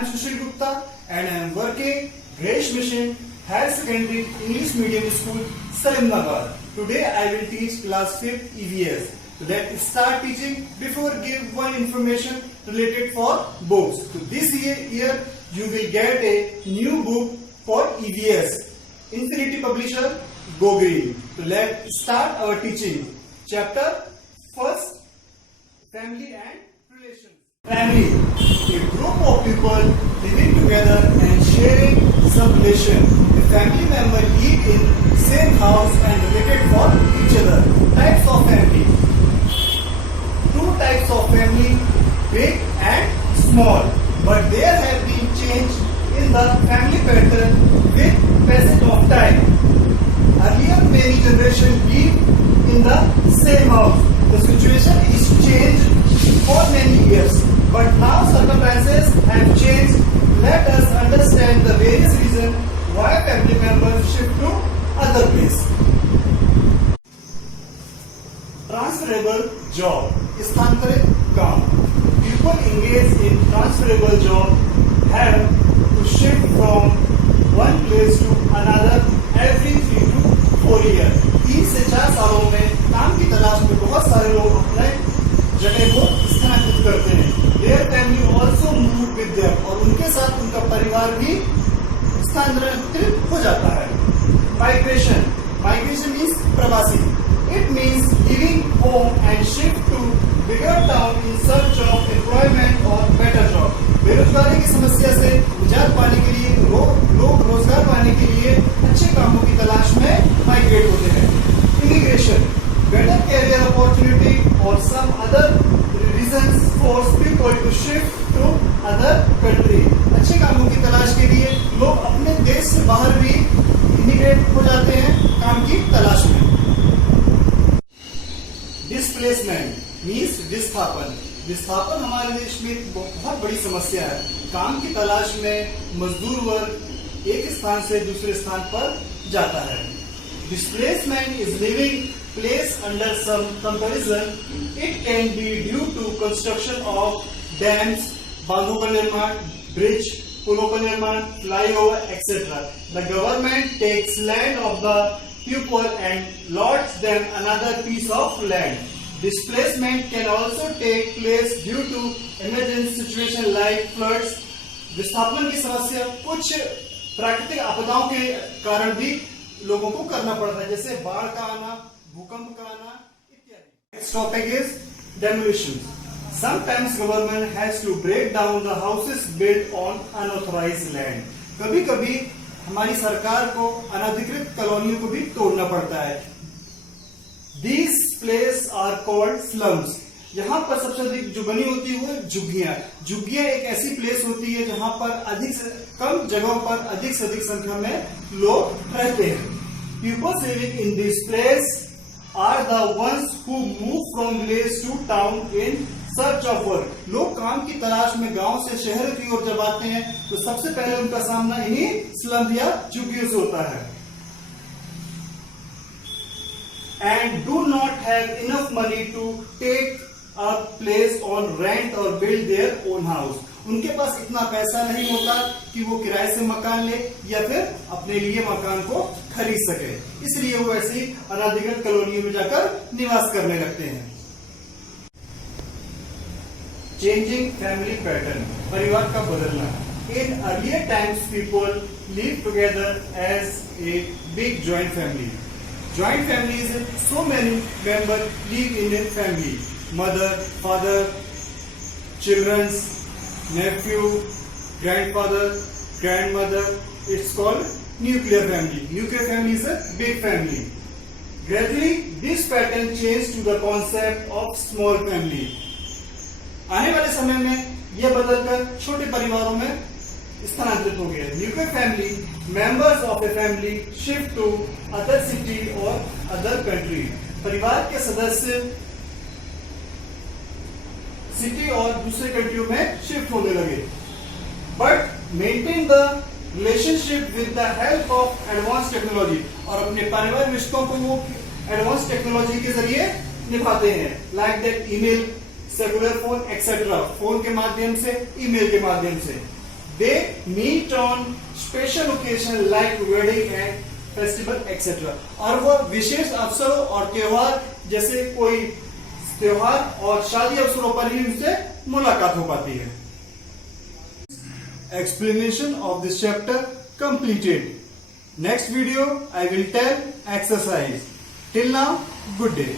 am Sushil Gupta and I am working Grace Mission Higher Secondary English Medium School, Salimnabad. Today I will teach class 5th EVS. So let's start teaching. Before give one information related for books. So this year you will get a new book for EVS. Infinity Publisher, Go Green. So let's start our teaching. Chapter first, Family and Relations. Family, a group of people living together and sharing some relation. A family member live in same house and related for each other. Types of family. Two types of family, big and small. But there have been change in the family pattern with passage of time. Earlier many generations lived in the same house. The situation is changed for many years. But now circumstances have changed. Let us understand the various reasons why family members shift to other place. Transferable job. स्थानांतरित काम. People engaged in transferable job have to shift from one place to another every 3 to 4 years. 3 से 4 सालों में काम की तलाश में बहुत सारे लोग अपने जगह को स्थानांतरित करते हैं. Their family also move with them और उनके साथ उनका परिवार भी स्थानांतरित हो जाता है. Migration. Migration means प्रवासी. It means leaving home and shift to bigger town in search of employment or better job. बेरोजगारी की समस्या से निजात पाने के लिए लोग रोजगार पाने के लिए अच्छे कामों की तलाश में माइग्रेट होते हैं. Immigration. Better career opportunity or some other reasons force people to shift to other country. अच्छे कामों की तलाश के लिए लोग अपने देश से बाहर भी इमिग्रेट हो जाते हैं काम की तलाश में. Displacement means विस्थापन. विस्थापन हमारे देश में एक बहुत बड़ी समस्या है. काम की तलाश में मजदूर वर्ग एक स्थान से दूसरे स्थान पर जाता है. Displacement is leaving place under some comparison. It can be due to construction of dams, बांधों का निर्माण, bridge, पुलों का निर्माण, flyover, etc. The government takes land of the people and lots them another piece of land. Displacement can also take place due to emergency situation like floods. विस्थापन की समस्या कुछ प्राकृतिक आपदाओं के कारण भी लोगों को करना पड़ता है, जैसे बाढ़ का आना, भूकंप का आना इत्यादि. Next topic is demolition. Sometimes government has to break down the houses built on unauthorized land. कभी-कभी हमारी सरकार को अनधिकृत कॉलोनियों को भी तोड़ना पड़ता है. These places are called slums. यहाँ पर सबसे अधिक जो बनी होती है वो झुग्गियां. झुग्गियां एक ऐसी प्लेस होती है जहाँ पर अधिक से कम जगहों पर अधिक से अधिक संख्या में लोग रहते हैं. People living in this place are the ones who move from village to town in search of work. लोग काम की तलाश में गांव से शहर की ओर जब आते हैं तो सबसे पहले उनका सामना इन्हीं स्लम या झुग्गियों से होता है. And do not have enough money to take a place on rent or build their own house. उनके पास इतना पैसा नहीं होता कि वो किराए से मकान ले या फिर अपने लिए मकान को खरीद सके, इसलिए वो ऐसे ही अनधिकृत कॉलोनियों में जाकर निवास करने लगते हैं. Changing family pattern. परिवार का बदलना. In earlier times people lived together as a big joint family. Joint family is so many members live in a family. Mother, father, children, nephew, grandfather, grandmother. It's called nuclear family. Nuclear family is a big family. Gradually, this pattern changed to the concept of small family. आने वाले समय में यह बदलकर छोटे परिवारों में स्थानांतरित हो गया. Nuclear family, members of a family shift to other city और अदर कंट्री. परिवार के सदस्य सिटी और दूसरे कंट्रियों में शिफ्ट होने लगे. But maintain the relationship with the help of advance technology. और अपने पारिवारिक रिश्तों को वो एडवांस टेक्नोलॉजी के जरिए निभाते हैं. Like that email, cellular phone etcetera. Phone के माध्यम से, ईमेल के माध्यम से. They meet on special occasion like wedding and festival etc. और वह विशेष अवसरों और त्योहार जैसे कोई त्योहार और शादी अवसरों पर ही उनसे मुलाकात हो पाती है। Explanation of this chapter completed. Next video I will tell exercise. Till now, good day.